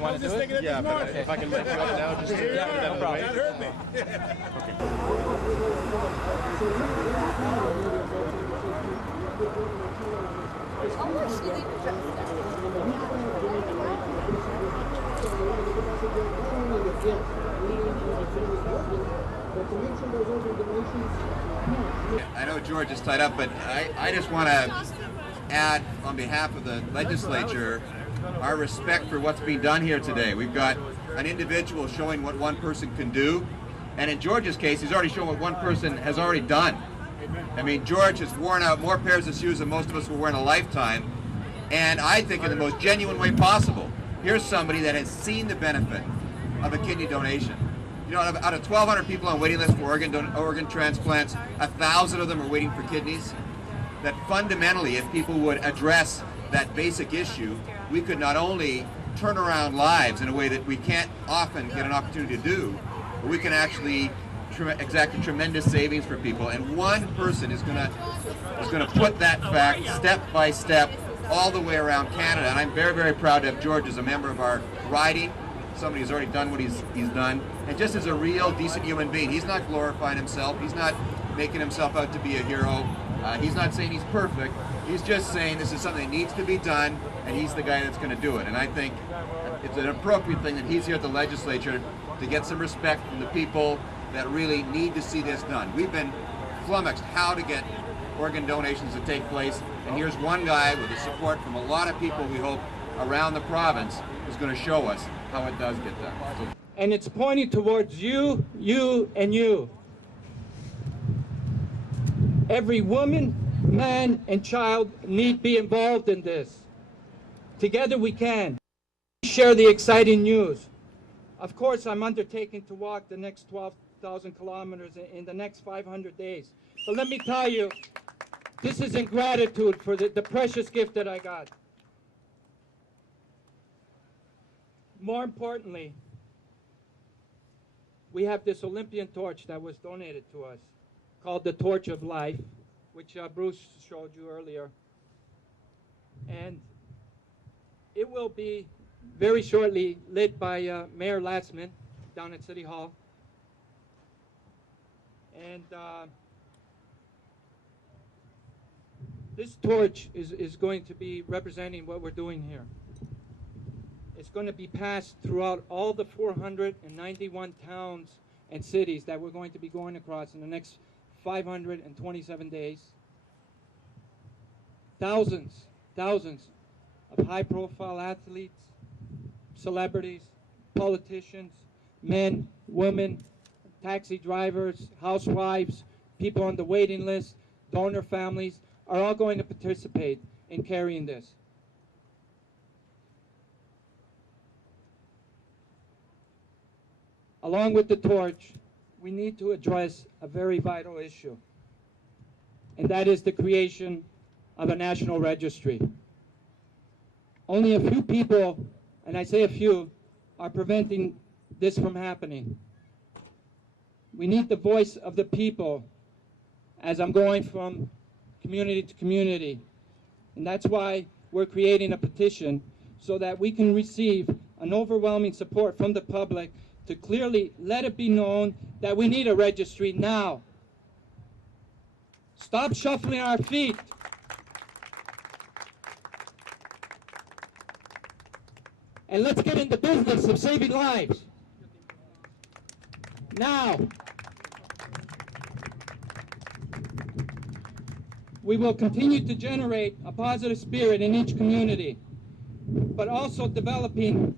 You want to do it? Yeah, but if I can make it up now, just to get it out of the way. That hurt me. I know George is tied up, but I just want to add, on behalf of the legislature, our respect for what's being done here today. We've got an individual showing what one person can do, and in George's case, he's already shown what one person has already done. I mean, George has worn out more pairs of shoes than most of us will wear in a lifetime, and I think in the most genuine way possible. Here's somebody that has seen the benefit of a kidney donation. You know, out of 1,200 people on waiting list for organ transplants, 1,000 of them are waiting for kidneys. That fundamentally, if people would address that basic issue, we could not only turn around lives in a way that we can't often get an opportunity to do, but we can actually exact a tremendous savings for people. And one person is going to put that fact step by step all the way around Canada. And I'm very, very proud to have George as a member of our riding. Somebody who's already done what he's done, and just as a real decent human being. He's not glorifying himself. He's not making himself out to be a hero. He's not saying he's perfect. He's just saying this is something that needs to be done, and he's the guy that's going to do it. And I think it's an appropriate thing that he's here at the legislature to get some respect from the people that really need to see this done. We've been flummoxed how to get organ donations to take place, and here's one guy with the support from a lot of people, we hope, around the province, who's going to show us how it does get done. And it's pointing towards you, and you. Every woman, man, and child need to be involved in this. Together we can. Share the exciting news. Of course, I'm undertaking to walk the next 12,000 kilometers in the next 500 days. But let me tell you, this is in gratitude for the precious gift that I got. More importantly, we have this Olympian torch that was donated to us called the Torch of Life, which Bruce showed you earlier. And it will be very shortly lit by Mayor Latzman down at City Hall. And this torch is going to be representing what we're doing here. It's going to be passed throughout all the 491 towns and cities that we're going to be going across in the next 527 days. Thousands of high-profile athletes, celebrities, politicians, men, women, taxi drivers, housewives, people on the waiting list, donor families, are all going to participate in carrying this. Along with the torch, we need to address a very vital issue, and that is the creation of a national registry. Only a few people, and I say a few, are preventing this from happening. We need the voice of the people as I'm going from community to community, and that's why we're creating a petition so that we can receive an overwhelming support from the public to clearly let it be known that we need a registry now. Stop shuffling our feet. And let's get in the business of saving lives. Now. We will continue to generate a positive spirit in each community, but we're also developing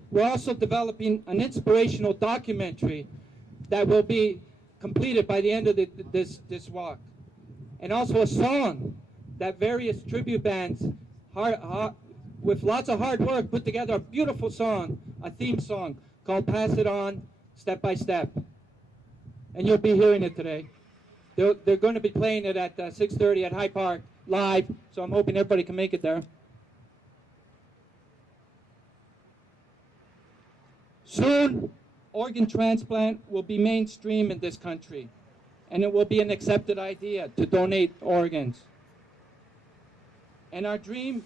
an inspirational documentary that will be completed by the end of this walk. And also a song that various tribute bands, with lots of hard work, put together a beautiful song, a theme song called Pass It On, Step by Step. And you'll be hearing it today. They're going to be playing it at 6:30 at High Park live, so I'm hoping everybody can make it there. Soon, organ transplant will be mainstream in this country, and it will be an accepted idea to donate organs. And our dream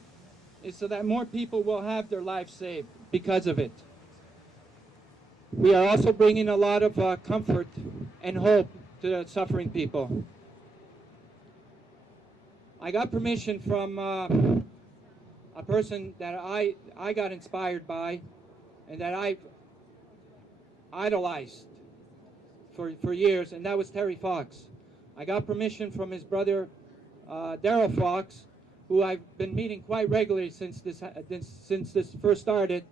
is so that more people will have their lives saved because of it. we are also bringing a lot of comfort and hope to the suffering people. I got permission from a person that I got inspired by and that I've idolized for years, and that was Terry Fox. I got permission from his brother Daryl Fox, who I've been meeting quite regularly since this first started,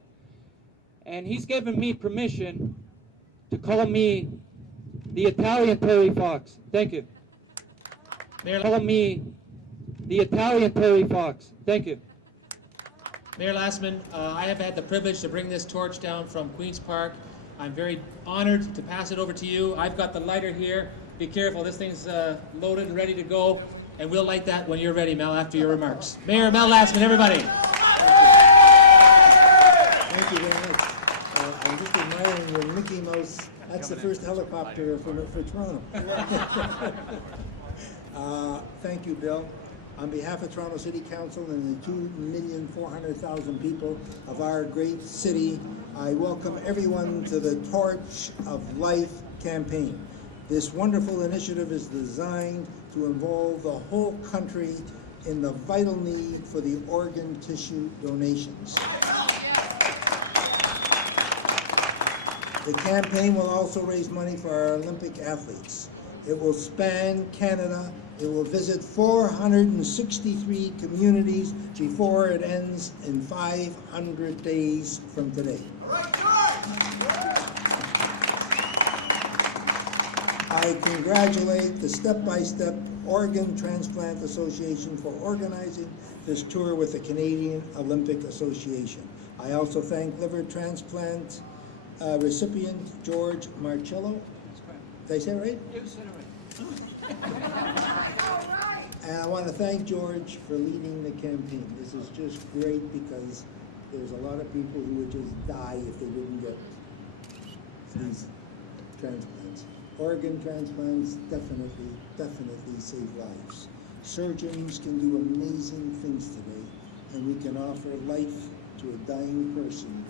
and he's given me permission to call me the Italian Terry Fox. Thank you. Call me the Italian Terry Fox. Thank you. Mayor Lassman, I have had the privilege to bring this torch down from Queen's Park. I'm very honored to pass it over to you. I've got the lighter here. Be careful, this thing's loaded and ready to go, and we'll light that when you're ready, Mel, after your remarks. Mayor Mel Lassman, everybody. Thank you very much. I'm just admiring your Mickey Mouse. That's the first helicopter for Toronto. Thank you, Bill. On behalf of Toronto City Council and the 2,400,000 people of our great city, I welcome everyone to the Torch of Life campaign. This wonderful initiative is designed to involve the whole country in the vital need for the organ tissue donations. The campaign will also raise money for our Olympic athletes. It will span Canada. It will visit 463 communities before it ends in 500 days from today. I congratulate the Step by Step Organ Transplant Association for organizing this tour with the Canadian Olympic Association. I also thank liver transplant recipient George Marcello. Did I say it right? You said it right. And I want to thank George for leading the campaign. This is just great because there's a lot of people who would just die if they didn't get these transplants. Organ transplants definitely save lives. Surgeons can do amazing things today, and we can offer life to a dying person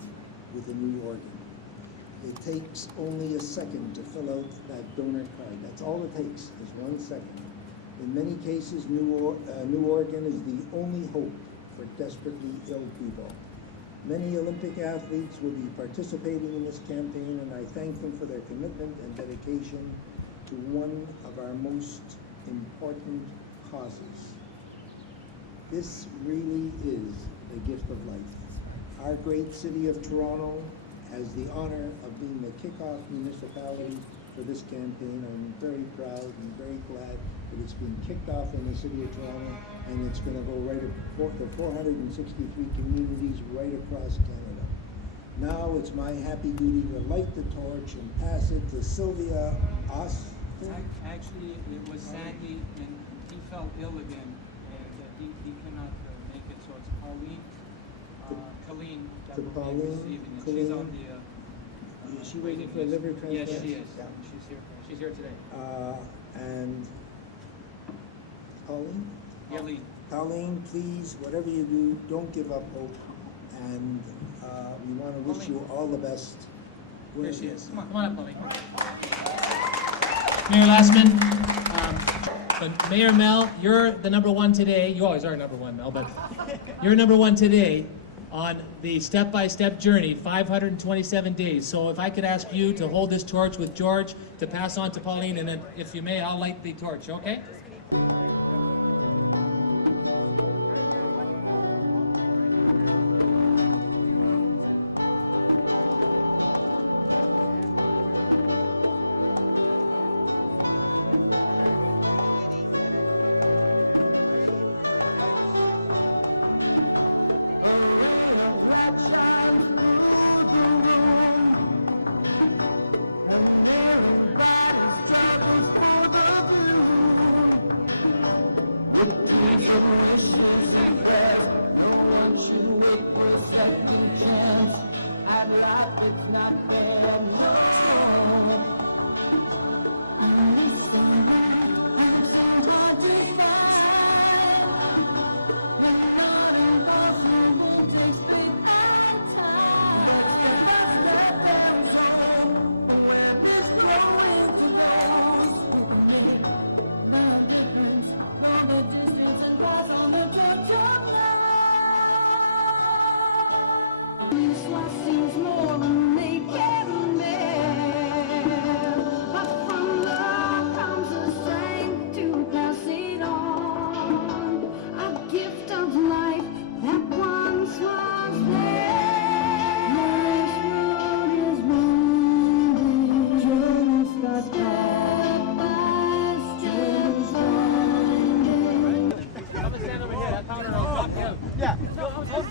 with a new organ. It takes only a second to fill out that donor card. That's all it takes, is 1 second. In many cases, new organ is the only hope for desperately ill people. Many Olympic athletes will be participating in this campaign, and I thank them for their commitment and dedication to one of our most important causes. This really is the gift of life. Our great city of Toronto has the honor of being the kickoff municipality for this campaign. I'm very proud and very glad that it's been kicked off in the city of Toronto, and it's going to go right to 463 communities right across Canada. Now it's my happy duty to light the torch and pass it to Sylvia Austin. Actually, it was Sandy, and he fell ill again, and he cannot make it, so it's Pauline. Colleen, that will be receiving it. She's on the Is she waiting for a liver transplant? Yes, she is. Yeah. She's here today. And Pauline? Pauline, please, whatever you do, don't give up hope. And we want to wish you all the best. There she is. Come on up, Pauline. Mayor Lassman, but Mayor Mel, you're the number one today. You always are number one, Mel, but you're number one today on the step-by-step journey, 527 days. So if I could ask you to hold this torch with George to pass on to Pauline, and then if you may, I'll light the torch, okay?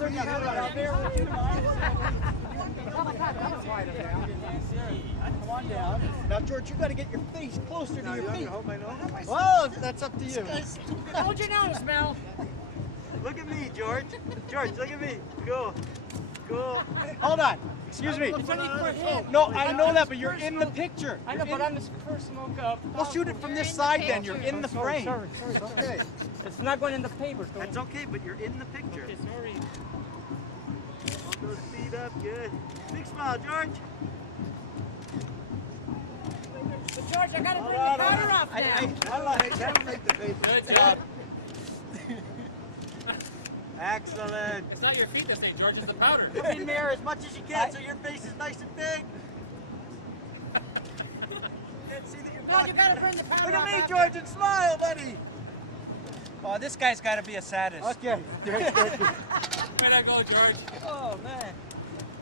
closer to you. I'll bear with you. Come on down. Now, George, you got to get your face closer to your feet. Hold my nose? Well, that's up to you. Hold your nose, Mel. Look at me, George. George, look at me. Go. Go. Hold on. Excuse me. No, I know that, but you're in the picture. I know, but on this personal We'll shoot it from this side then. You're in the frame. Sorry. Okay. It's not going in the paper. So That's okay, but you're in the picture. okay, sorry. Hold those feet up. Good. Big smile, George. But George, I gotta bring the powder off now. I like that. Make the paper. Good job. Excellent. It's not your feet that say George, it's the powder. Look in the mirror as much as you can so your face is nice and big. Can't see that you're No, you gotta bring the powder Look off. at me, George, and smile, buddy. Oh, this guy's got to be a sadist. Okay. Way to go, George. Oh, man.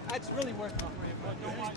That's really working for you, but don't want.